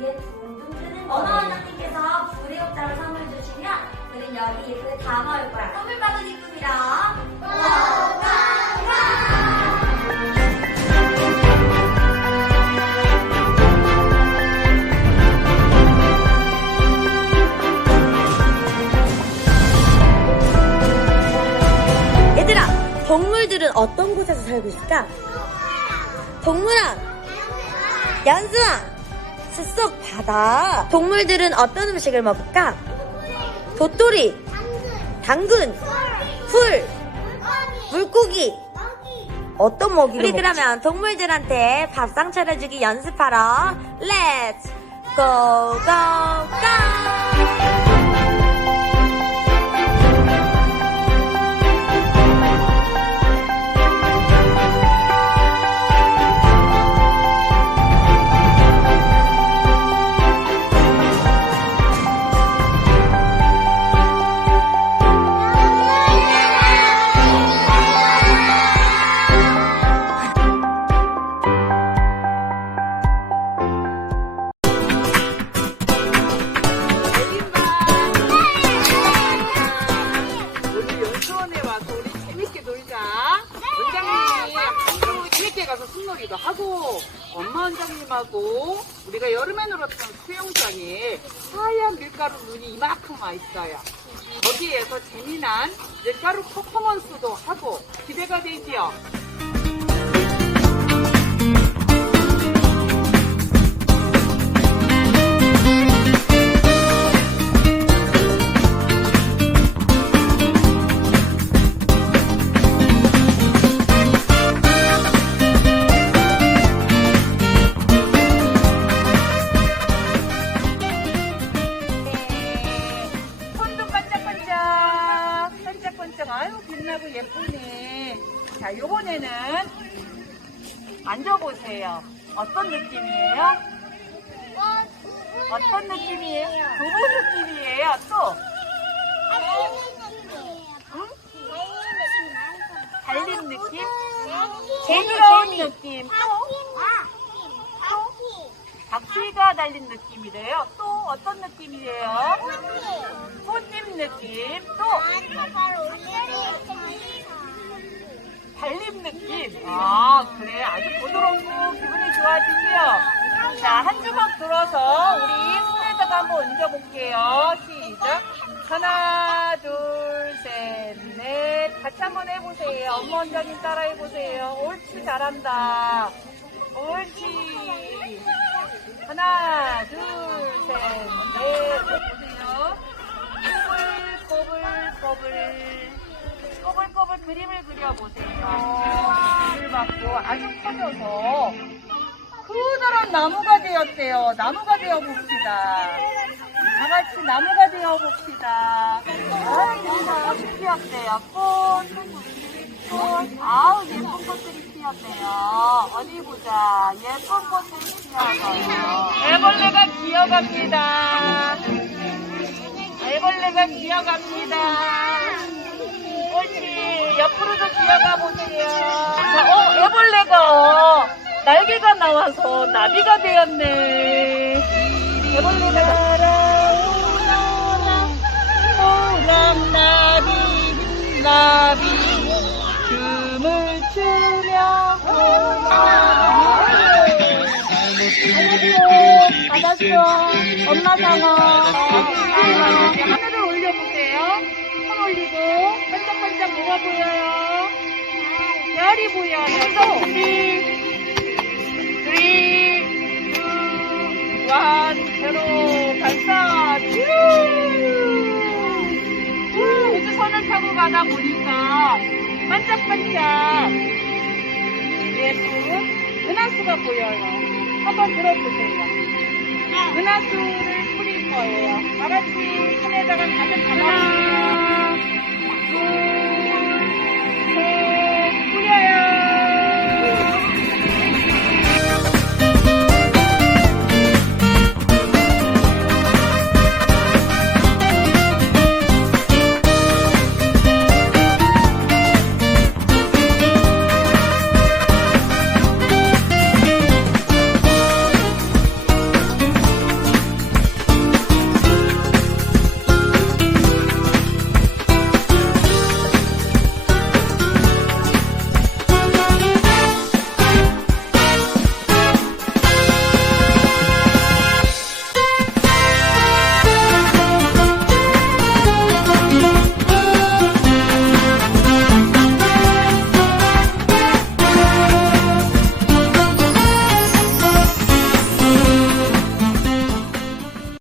위에 둥둥 뜨는 거. 언어 원장님께서 불의 옷자로 선물 주시면 그는 여기 예쁘게 담아올 거야. 선물 바구니 꿈이라. 얘들아, 동물들은 어떤 곳에서 살고 있을까? 동물아, 연수아, 숲속 바다. 동물들은 어떤 음식을 먹을까? 도토리, 당근, 풀, 물고기. 어떤 먹이를 우리 그러면 동물들한테 밥상 차려주기 연습하러 렛츠 고고고! 가서 숲놀이도 하고 엄마 원장님하고 우리가 여름에 놀았던 수영장에 하얀 밀가루 눈이 이만큼 와 있어요. 거기에서 재미난 밀가루 퍼포먼스도 하고 기대가 되지요. 아유 빛나고 예쁘네. 자, 요번에는 앉아보세요. 어떤 느낌이에요? 어떤 느낌이에요? 두부 느낌이에요. 또? 응? 달린 느낌? 부드러운 느낌. 바퀴가 달린 느낌이래요. 또 어떤 느낌이에요? 꽃잎 느낌. 또 달림 느낌. 아, 그래. 아주 부드럽고 기분이 좋아지고요. 자, 한 주먹 들어서 우리 손에다가 한번 얹어볼게요. 시작. 하나, 둘, 셋, 넷. 같이 한번 해보세요. 엄마 원장님 따라 해보세요. 옳지, 잘한다. 옳지. 하나, 둘, 셋, 넷. 보세요. 꼬불꼬불 그림을 그려보세요. 물을 받고 아주 커져서 커다란 나무가 되었대요. 나무가 되어봅시다. 다같이 나무가 되어봅시다. 꽃이 피었대요. 꽃. 아우, 예쁜 꽃들이 피었네요. 어디 보자. 예쁜 꽃들이 피어서요. 애벌레가 기어갑니다. 애벌레가 기어갑니다. 옳지. 옆으로도 기어가 보세요. 자, 애벌레가 날개가 나와서 나비가 되었네. 애벌레가 날아오너라 나비 춤을 추며 받았어. 엄마 상어. 하늘을 올려보세요. 손 올리고 반짝반짝 뭐가 보여요? 별이 보여요. 또 3, 2, 1 배로 발사. 우주선을 타고 가다 보니까 반짝반짝 예쁜 은하수가 보여요. 한번 들어보세요. 은하수를 뿌릴 거예요. 다 같이 손에다가 가득 담아주세요.